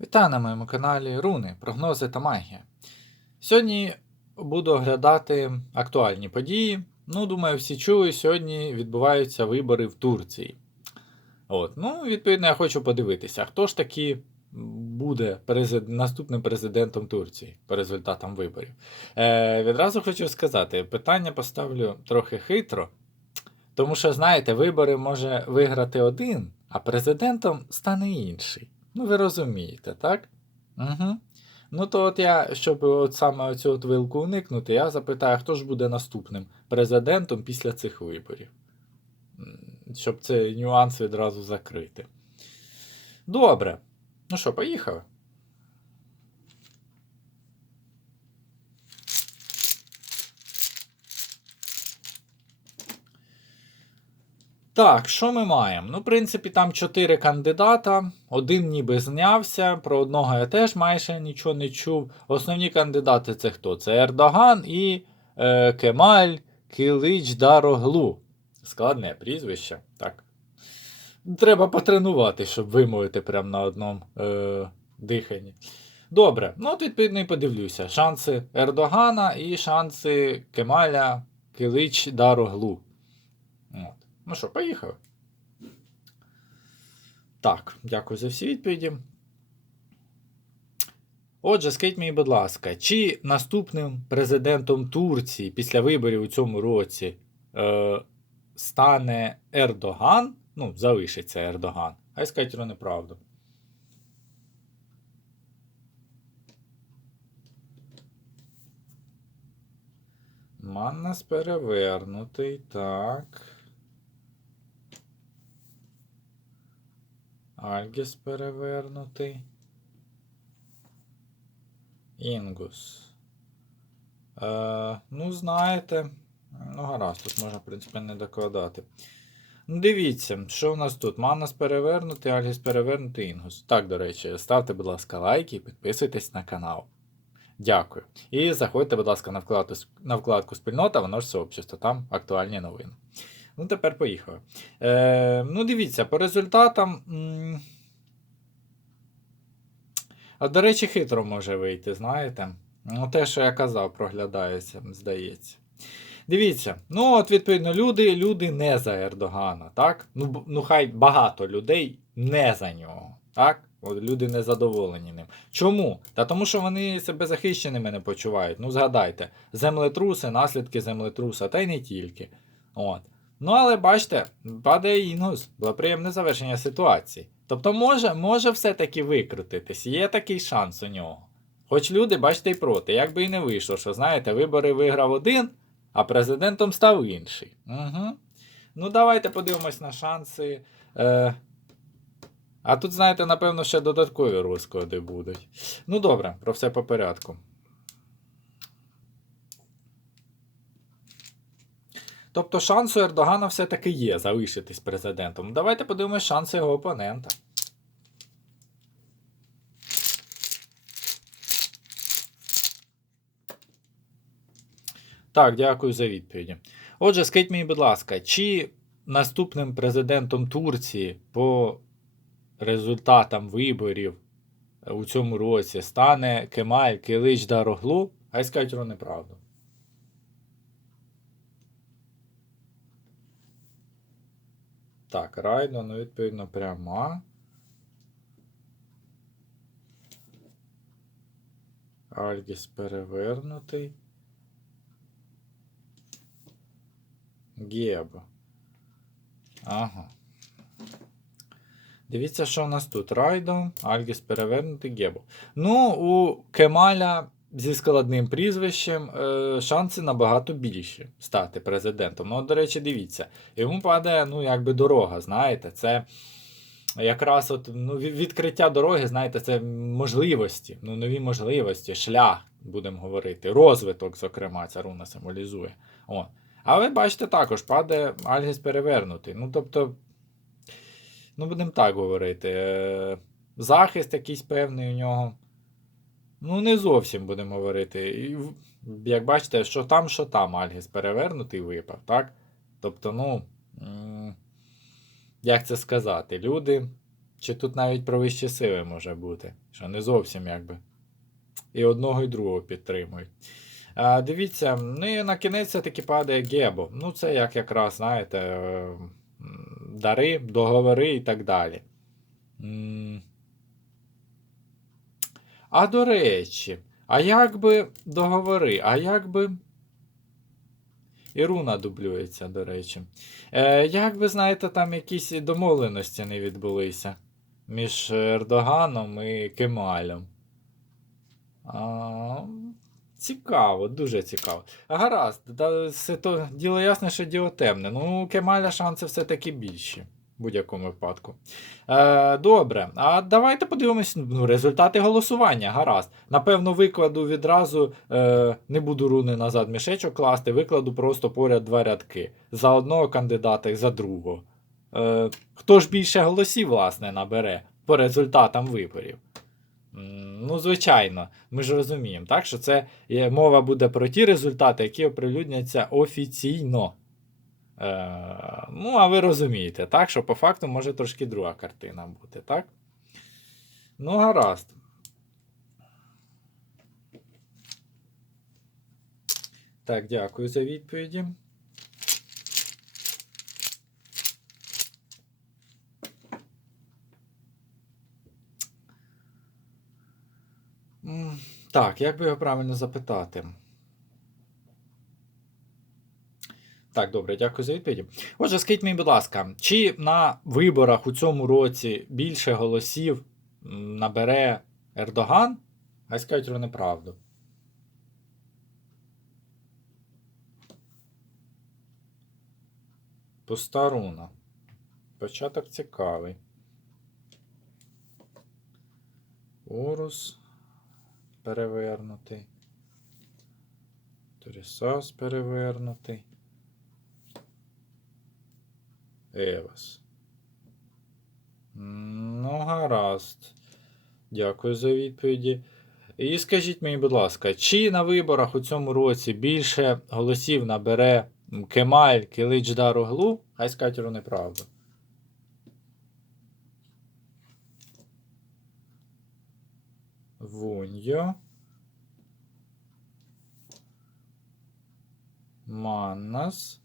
Вітаю на моєму каналі Руни, прогнози та магія. Сьогодні буду оглядати актуальні події. Ну, думаю, всі чули, сьогодні відбуваються вибори в Турції. От, ну, відповідно, я хочу подивитися, хто ж таки буде презид... наступним президентом Турції по результатам виборів. Е, відразу хочу сказати, питання поставлю трохи хитро, тому що, знаєте, вибори може виграти один, а президентом стане інший. Ну, ви розумієте, так? Угу. Ну, то от я, щоб от саме цю от вилку уникнути, я запитаю, хто ж буде наступним президентом після цих виборів. Щоб цей нюанс відразу закрити. Добре. Ну що, поїхали? Так, що ми маємо? Ну, в принципі, там чотири кандидата. Один ніби знявся. Про одного я теж майже нічого не чув. Основні кандидати це хто? Це Ердоган і е, Кемаль Килич Дароглу. Складне прізвище. Так. Треба потренувати, щоб вимовити прямо на одному е, диханні. Добре, ну от відповідно і подивлюся. Шанси Ердогана і шанси Кемаля Килич Дароглу. От. Ну що, поїхали. Так, дякую за всі відповіді. Отже, скажіть мені, будь ласка, чи наступним президентом Турції після виборів у цьому році е, стане Ердоган? Ну, залишиться Ердоган. Хай скажіть про неправду. Маннас перевернутий, так. Альгіс перевернутий. Інгус. Е, ну, знаєте. Ну, гаразд, тут можна, в принципі, не докладати. Ну, дивіться, що у нас тут? Манас перевернутий, Альгіс перевернутий, Інгус. Так, до речі, ставте, будь ласка, лайки і підписуйтесь на канал. Дякую. І заходьте, будь ласка, на вкладку, на вкладку спільнота, воно ж сообщество, там актуальні новини. Ну, тепер поїхали. Е, ну, дивіться, по результатам. А, до речі, хитро може вийти, знаєте? Ну, те, що я казав, проглядається, здається. Дивіться, ну от відповідно, люди, люди не за Ердогана, так? Ну, ну хай багато людей не за нього. Так? От люди не задоволені ним. Чому? Та тому, що вони себе захищеними не почувають. Ну, згадайте, землетруси, наслідки землетруса, та й не тільки. От. Ну, але бачите, падає інгус, було приємне завершення ситуації. Тобто може, може все-таки викрутитись, є такий шанс у нього. Хоч люди, бачите, й проти, як би і не вийшло, що знаєте, вибори виграв один, а президентом став інший. Угу. Ну, давайте подивимось на шанси. Е... А тут, знаєте, напевно, ще додаткові розклади будуть. Ну, добре, про все по порядку. Тобто шанс у Ердогана все-таки є залишитись президентом. Давайте подивимось шанси його опонента. Так, дякую за відповіді. Отже, скажіть мені, будь ласка, чи наступним президентом Турції по результатам виборів у цьому році стане Кемаль Килич Дароглу? Хай скажуть про неправду. Так, райдо, ну, відповідно, пряма. Альгіс перевернутий. Геб. Ага. Дивіться, що у нас тут. Райдо, Альгіс перевернутий Гебо. Ну, у Кемаля зі складним прізвищем е, шанси набагато більші стати президентом. Ну, до речі, дивіться. Йому падає, ну, якби дорога, знаєте, це якраз от, ну, відкриття дороги, знаєте, це можливості, ну, нові можливості, шлях, будемо говорити, розвиток, зокрема, ця руна символізує. О. Ви бачите, також падає Альгіс перевернутий. Ну, тобто, ну, будемо так говорити. е, Захист якийсь певний у нього. Ну, не зовсім будемо говорити. Як бачите, що там, що там Альгіс перевернутий випав, так? Тобто, ну, як це сказати, люди Чи тут навіть про вищі сили може бути, що не зовсім якби. І одного, і другого підтримують. А, дивіться, ну і на кінець все-таки падає Гебо. Ну, це як якраз, знаєте, е, дари, договори і так далі. А до речі, а як би договори, а як би. І руна дублюється, до речі. Е, як би, знаєте, там якісь домовленості не відбулися між Ердоганом і Кемалем. А, цікаво, дуже цікаво. Гаразд, да, все то діло ясне, що діло темне. Ну, Кемаля шанси все-таки більші. Будь-якому випадку. Е, добре, а давайте подивимось ну, результати голосування. Гаразд. Напевно, викладу відразу, е, не буду руни назад мішечок класти, викладу просто поряд два рядки. За одного кандидата і за другого. Е, хто ж більше голосів, власне, набере по результатам виборів? Ну, звичайно, ми ж розуміємо, так, що це мова буде про ті результати, які оприлюдняться офіційно. Е, ну, а ви розумієте, так, що по факту може трошки друга картина бути, так? Ну, гаразд. Так, дякую за відповіді. Так, як би його правильно запитати? Так, добре, дякую за відповіді. Отже, скажіть мені, будь ласка, чи на виборах у цьому році більше голосів набере Ердоган? А скажуть про неправду. Пуста. Початок цікавий. Орус перевернутий. Торісас перевернутий. Евас. Ну, гаразд. Дякую за відповіді. І скажіть мені, будь ласка, чи на виборах у цьому році більше голосів набере Кемаль Килич Дароглу? Хай скажуть неправду. Вуньо. Маннас.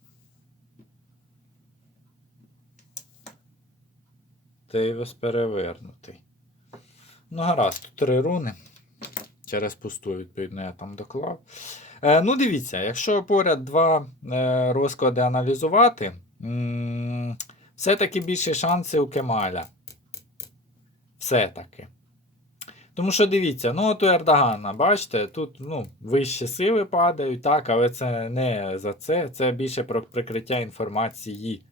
Тейвес перевернутий. Ну, гаразд, тут три руни. Через пусту, відповідно, я там доклав. Е, ну, дивіться, якщо поряд два е, розклади аналізувати, все-таки більше шанси у Кемаля. Все-таки. Тому що дивіться, ну от у Ердогана, бачите, тут ну, вищі сили падають, так, але це не за це, це більше про прикриття інформації.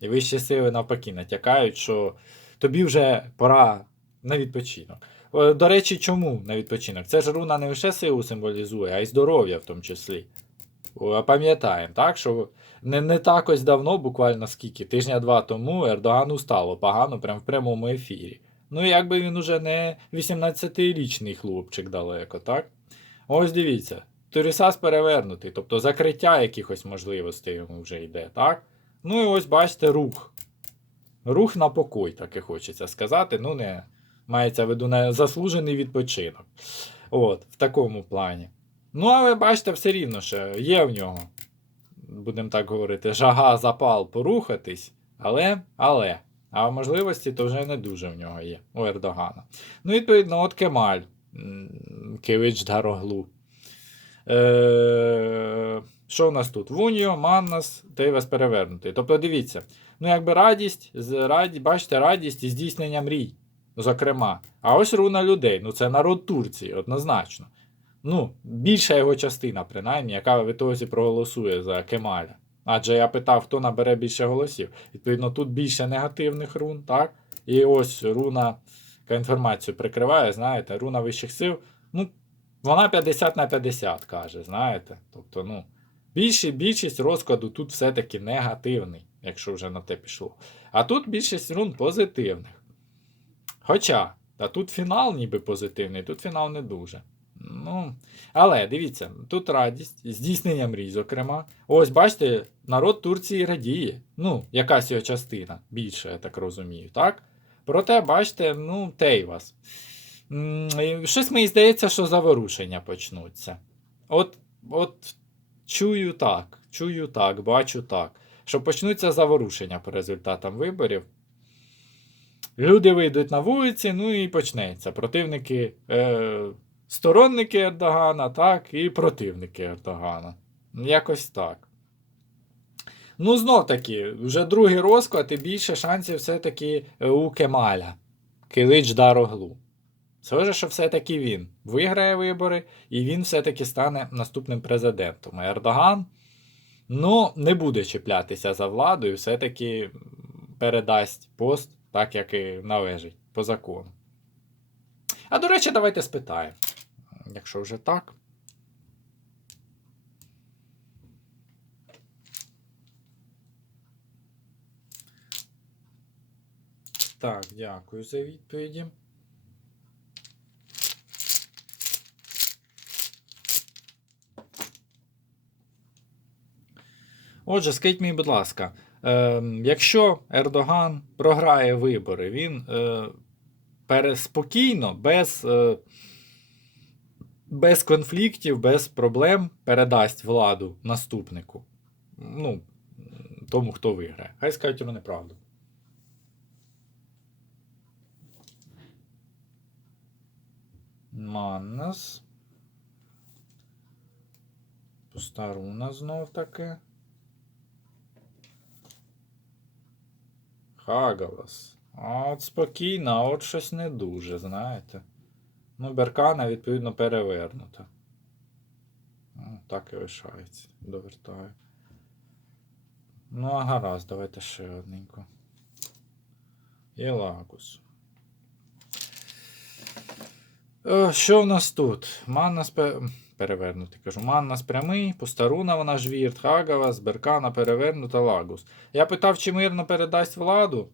І вищі сили навпаки натякають, що тобі вже пора на відпочинок. Е, До речі, чому на відпочинок? Це ж руна не лише силу символізує, а й здоров'я в тому числі. Пам'ятаємо, так, що не, не так ось давно, буквально скільки, тижня-два тому Ердогану стало погано прямо в прямому ефірі. Ну, якби він уже не 18-річний хлопчик далеко, так? Ось дивіться, Турісас перевернутий, тобто закриття якихось можливостей йому вже йде, так? Ну і ось бачите рух. Рух на покой, так і хочеться сказати. Ну, не мається в виду на заслужений відпочинок. От, в такому плані. Ну, але бачите, все рівно, що є в нього, будемо так говорити, жага, запал порухатись, але, але. А можливості то вже не дуже в нього є, у Ердогана. Ну, відповідно, от Кемаль Кивич Дароглу. Е, що в нас тут? Вуньо, Маннас, Тейвас перевернутий. Тобто дивіться, ну якби радість, раді, бачите, радість і здійснення мрій, зокрема. А ось руна людей. Ну це народ Турції, однозначно. Ну, більша його частина, принаймні, яка в ітозі проголосує за Кемаля. Адже я питав, хто набере більше голосів. Відповідно, тут більше негативних рун, так? І ось руна, яка інформацію прикриває, знаєте, руна вищих сил. Ну, вона 50 на 50 каже, знаєте. Тобто, ну, більшість, більшість розкладу тут все-таки негативний, якщо вже на те пішло. А тут більшість рун позитивних. Хоча, та тут фінал ніби позитивний, тут фінал не дуже. Ну, але дивіться, тут радість, здійснення мрій, зокрема. Ось, бачите, народ Турції радіє. Ну, якась його частина, більше, я так розумію, так? Проте, бачите, ну, те й вас. Щось мені здається, що заворушення почнуться. От, от чую так, чую так, бачу так. Що почнуться заворушення по результатам виборів. Люди вийдуть на вулиці, ну і почнеться. Противники, е, сторонники Ердогана, так, і противники Ердогана. Якось так. Ну, знов таки, вже другий розклад і більше шансів все-таки е, у Кемаля. Килич Дароглу. Схоже, що все-таки він виграє вибори, і він все-таки стане наступним президентом. Ердоган, ну, не буде чіплятися за владу і все-таки передасть пост, так як і належить по закону. А до речі, давайте спитаємо. Якщо вже так. Так, дякую за відповіді. Отже, скажіть мені, будь ласка, е, якщо Ердоган програє вибори, він е, пере, спокійно, без, е, без конфліктів, без проблем передасть владу наступнику. Ну, тому, хто виграє. Хай скажуть йому неправду. Маннас. Постаруна знов таки. Хагалас. От спокійно, а от щось не дуже, знаєте. Ну, Беркана, відповідно, перевернута. Ну, так і лишається. Довертаю. Ну, а гаразд, давайте ще одненько. І Лагус. Е, Що в нас тут? Манна спе... перевернути, кажу. Маннас прямий, Пустаруна вона жвірт, Хагава, Беркана перевернута, Лагус. Я питав, чи мирно передасть владу?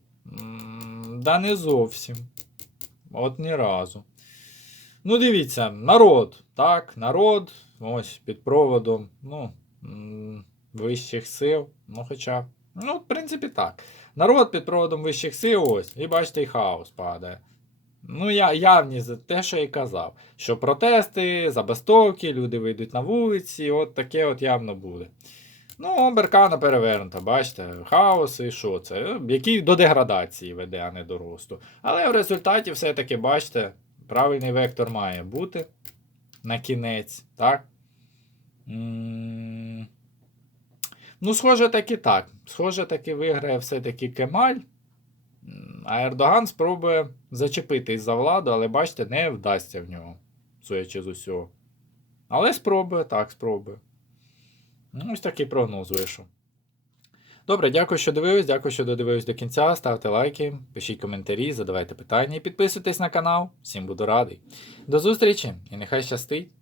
Да не зовсім. От ні разу. Ну, дивіться, народ. Так, народ. Ось під проводом. Ну, вищих сил. Ну, хоча. Ну, в принципі, так. Народ під проводом вищих сил, ось. І бачите, і хаос падає. Ну, я, явні за те, що і казав. Що протести, забастовки, люди вийдуть на вулиці, от таке от явно буде. Ну, Беркана перевернута, бачите, хаос і що це? Який до деградації веде, а не до росту. Але в результаті все-таки, бачите, правильний вектор має бути на кінець, так? М, Ну, схоже, таки так. Схоже, таки виграє все-таки Кемаль. А Ердоган спробує зачепитись за владу, але бачите, не вдасться в нього, судячи з усього. Але спробує, так, спробує. Ну, ось такий прогноз вийшов. Добре, дякую, що дивились. Дякую, що додивились до кінця. Ставте лайки, пишіть коментарі, задавайте питання і підписуйтесь на канал. Всім буду радий. До зустрічі і нехай щастить!